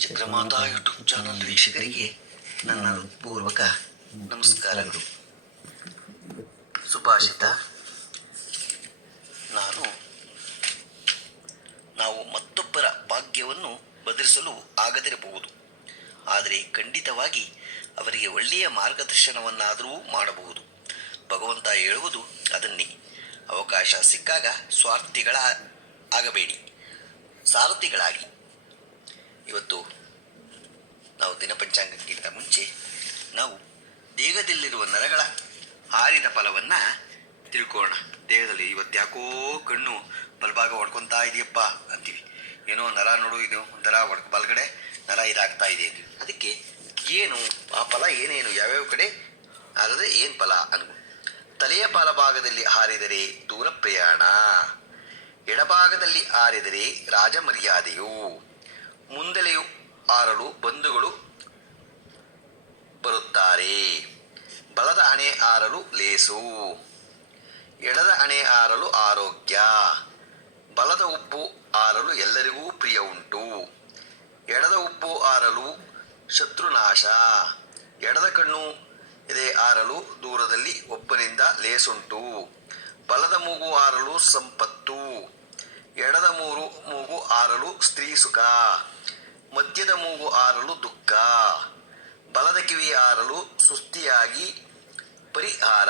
Chakramata YouTube channel ವೀಕ್ಷಕರಿಗೆ ನನ್ನ ಪೂರ್ವಕ ನಮಸ್ಕಾರಗಳು. ಸುಭಾಷಿತ, ನಾನು ನಾವು ಮತ್ತೊಬ್ಬರ ಭಾಗ್ಯವನ್ನು ಬದಲಿಸಲು ಆಗದಿರಬಹುದು. ಆದರೆ ಖಂಡಿತವಾಗಿ ಅವರಿಗೆ ಒಳ್ಳೆಯ ಮಾರ್ಗದರ್ಶನವನ್ನಾದರೂ ಮಾಡಬಹುದು. ಭಗವಂತ ಹೇಳುವುದು ಅದನ್ನೇ. ಅವಕಾಶ ಸಿಕ್ಕಾಗ ಸ್ವಾರ್ಥಿಗಳ ಆಗಬೇಡಿ ಸಾರಥಿಗಳಾಗಿ. ಇವತ್ತು ನಾವು ದಿನಪಂಚಾಂಗಕ್ಕಿಂತ ಮುಂಚೆ ನಾವು ದೇಹದಲ್ಲಿರುವ ನರಗಳ ಆರಿದ ಫಲವನ್ನು ತಿಳ್ಕೋಣ ದೇಹದಲ್ಲಿ ಇವತ್ತು ಯಾಕೋ ಕಣ್ಣು ಬಲಭಾಗ ಹೊಡ್ಕೊತಾ ಇದೆಯಪ್ಪ ಅಂತೀವಿ. ಏನೋ ನರ ನೋಡು ಇದು ಒಂಥರ ಹೊಡ್ಕ ಬಲಗಡೆ ನರ ಇದಾಗ್ತಾ ಇದೆ ಅದಕ್ಕೆ ಏನು, ಆ ಫಲ ಏನೇನು, ಯಾವ್ಯಾವ ಕಡೆ ಆದರೆ ಏನು ಫಲ ಅನ್ಕೊ ತಲೆಯ ಬಲಭಾಗದಲ್ಲಿ ಹಾರಿದರೆ ದೂರ ಪ್ರಯಾಣ ಎಡಭಾಗದಲ್ಲಿ ಹಾರಿದರೆ ರಾಜಮರ್ಯಾದೆಯು. ಮುಂದಲೆಯು ಆರಲು ಬಂಧುಗಳು ಬರುತ್ತಾರೆ. ಬಲದ ಹಣೆ ಆರಲು ಲೇಸು. ಎಡದ ಹಣೆ ಆರಲು ಆರೋಗ್ಯ. ಬಲದ ಉಬ್ಬು ಆರಲು ಎಲ್ಲರಿಗೂ ಪ್ರಿಯ ಉಂಟು ಎಡದ ಉಪ್ಪು ಆರಲು ಶತ್ರುನಾಶ. ಎಡದ ಕಣ್ಣು ಎದೆ ಆರಲು ದೂರದಲ್ಲಿ ಒಬ್ಬನಿಂದ ಲೇಸುಂಟು. ಬಲದ ಮೂಗು ಆರಲು ಸಂಪತ್ತು. ಎಡದ ಮೂರು ಮೂಗು ಆರಲು ಸ್ತ್ರೀ ಸುಖ, ಮಧ್ಯದ ಮೂಗು ಆರಲು ದುಃಖ, ಬಲದ ಕಿವಿ ಆರಲು ಸುಸ್ತಿಯಾಗಿ ಪರಿಹಾರ,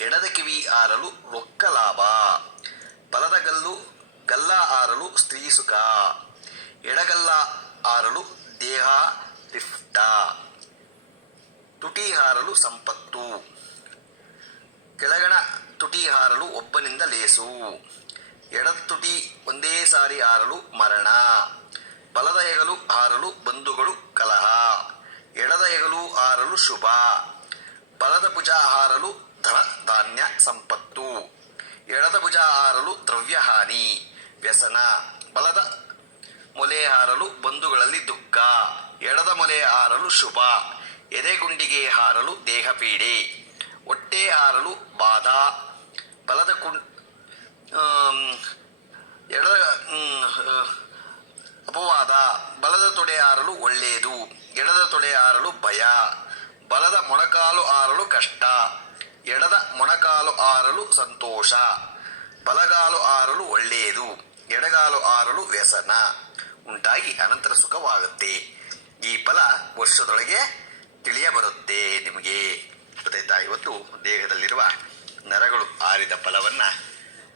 ಎಡದ ಕಿವಿ ಆರಲು ರೊಕ್ಕ ಲಾಭ, ಬಲದ ಗಲ್ಲು ಗಲ್ಲ ಆರಲು ಸ್ತ್ರೀ ಸುಖ, ಎಡಗಲ್ಲ ಆರಲು ದೇಹ ರಿಫ್ಟ ತುಟಿ ಹಾರಲು ಸಂಪತ್ತು, ಕೆಳಗಣ ತುಟಿ ಹಾರಲು ಒಬ್ಬನಿಂದ ಲೇಸು. ಎಡದ ತುಟಿ ಒಂದೇ ಸಾರಿ ಆರಲು ಮರಣ, ಬಲದ ಹೆಗಲು ಆರಲು ಬಂಧುಗಳು ಕಲಹ, ಎಡದ ಹೆಗಲು ಆರಲು ಶುಭ, ಬಲದ ಭುಜ ಹಾರಲು ಧನ ಧಾನ್ಯ ಸಂಪತ್ತು, ಎಡದ ಭುಜ ಹಾರಲು ದ್ರವ್ಯ ಹಾನಿ, ವ್ಯಸನ, ಬಲದ ಮೊಲೆ ಹಾರಲು ಬಂಧುಗಳಲ್ಲಿ ದುಃಖ, ಎಡದ ಮೊಲೆ ಹಾರಲು ಶುಭ, ಎದೆಗುಂಡಿಗೆ ಹಾರಲು ದೇಹ ಪೀಡೆ ಹೊಟ್ಟೆ ಹಾರಲು ಬಾಧ, ಬಲದ ಕುಂ ಆಮ್, ಎಡದ ಮ್, ಆ, ಅಪವಾದ ಬಲದ ತೊಡೆ ಆರಲು ಒಳ್ಳೆಯದು ಎಡದ ತೊಡೆ ಆರಲು ಭಯ, ಬಲದ ಮೊಣಕಾಲು ಆರಲು ಕಷ್ಟ, ಎಡದ ಮೊಣಕಾಲು ಆರಲು ಸಂತೋಷ, ಬಲಗಾಲು ಆರಲು ಒಳ್ಳೆಯದು, ಎಡಗಾಲು ಆರಲು ವ್ಯಸನ. ಉಂಟಾಗಿ ಅನಂತರ ಸುಖವಾಗುತ್ತೆ. ಈ ಫಲ ವರ್ಷದೊಳಗೆ ತಿಳಿಯ ಬರುತ್ತೆ ನಿಮಗೆ. ಗೊತ್ತಾಯ್ತಾ? ಇವತ್ತು ದೇಹದಲ್ಲಿರುವ ನರಗಳು ಆರಿದ ಫಲವನ್ನು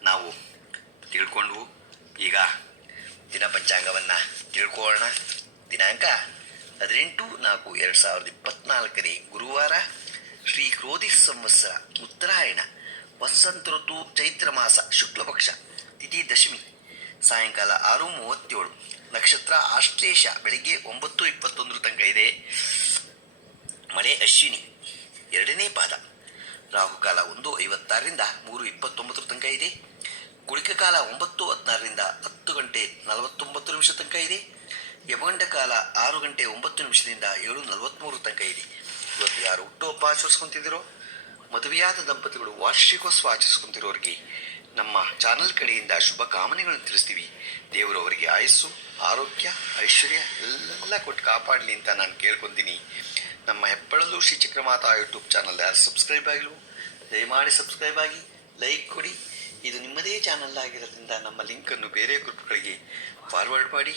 ನಾವು ತಿಳ್ಕೊಂಡು ಈಗ ದಿನ ಪಂಚಾಂಗವನ್ನು ತಿಳ್ಕೊಳ್ಳೋಣ. ದಿನಾಂಕ ಹದಿನೆಂಟು ನಾಲ್ಕು ಎರಡು ಸಾವಿರದ ಇಪ್ಪತ್ನಾಲ್ಕನೇ ಗುರುವಾರ ಶ್ರೀ ಕ್ರೋಧಿ ಸಂವತ್ಸರ ಉತ್ತರಾಯಣ, ವಸಂತ ಋತು, ಚೈತ್ರ ಮಾಸ, ಶುಕ್ಲಪಕ್ಷ, ತಿಥಿ ದಶಮಿ, ಸಾಯಂಕಾಲ ಆರು ಮೂವತ್ತೇಳು, ನಕ್ಷತ್ರ ಆಶ್ಲೇಷ ಬೆಳಿಗ್ಗೆ ಒಂಬತ್ತು ಇಪ್ಪತ್ತೊಂದರ ತನಕ ಇದೆ. ಮಳೆ ಅಶ್ವಿನಿ, ಎರಡನೇ ಪಾದ, ರಾಹುಕಾಲ ಒಂದು ಐವತ್ತಾರರಿಂದ ಮೂರು ಇಪ್ಪತ್ತೊಂಬತ್ತರ ತನಕ ಇದೆ. ಗುಳಿಕ ಕಾಲ ಒಂಬತ್ತು ಹದಿನಾರರಿಂದ ಹತ್ತು ಗಂಟೆ ನಲವತ್ತೊಂಬತ್ತು ನಿಮಿಷ ತನಕ ಇದೆ. ಯಮಗಂಡ ಕಾಲ ಆರು ಗಂಟೆ ಒಂಬತ್ತು ನಿಮಿಷದಿಂದ ಏಳು ನಲವತ್ತ್ಮೂರು ತನಕ ಇದೆ. ಇವತ್ತು ಯಾರು ಹುಟ್ಟುಹಬ್ಬ ಆಚರಿಸ್ಕೊಂತಿದ್ದೀರೋ? ಮದುವೆಯಾದ ದಂಪತಿಗಳು ವಾರ್ಷಿಕೋತ್ಸವ ಆಚರಿಸ್ಕೊಂತಿರೋರಿಗೆ ನಮ್ಮ ಚಾನಲ್ ಕಡೆಯಿಂದ ಶುಭ ಕಾಮನೆಗಳನ್ನು ತಿಳಿಸ್ತೀವಿ. ದೇವರು ಅವರಿಗೆ ಆಯಸ್ಸು, ಆರೋಗ್ಯ, ಐಶ್ವರ್ಯ ಎಲ್ಲ ಕೊಟ್ಟು ಕಾಪಾಡಲಿ ಅಂತ ನಾನು ಕೇಳ್ಕೊತೀನಿ. ನಮ್ಮ ಹೆಪ್ಪಳಲು ಶ್ರೀ ಚಕ್ರಮಾತಾ ಯೂಟ್ಯೂಬ್ ಚಾನಲ್ ಯಾರು ಸಬ್ಸ್ಕ್ರೈಬ್ ಆಗಿಲ್ವೋ, ದಯಮಾಡಿ ಸಬ್ಸ್ಕ್ರೈಬ್ ಆಗಿ, ಲೈಕ್ ಕೊಡಿ. ಇದು ನಿಮ್ಮದೇ ಚಾನಲ್ ಆಗಿರೋದ್ರಿಂದ ನಮ್ಮ ಲಿಂಕನ್ನು ಬೇರೆ ಗ್ರೂಪ್ಗಳಿಗೆ ಫಾರ್ವರ್ಡ್ ಮಾಡಿ.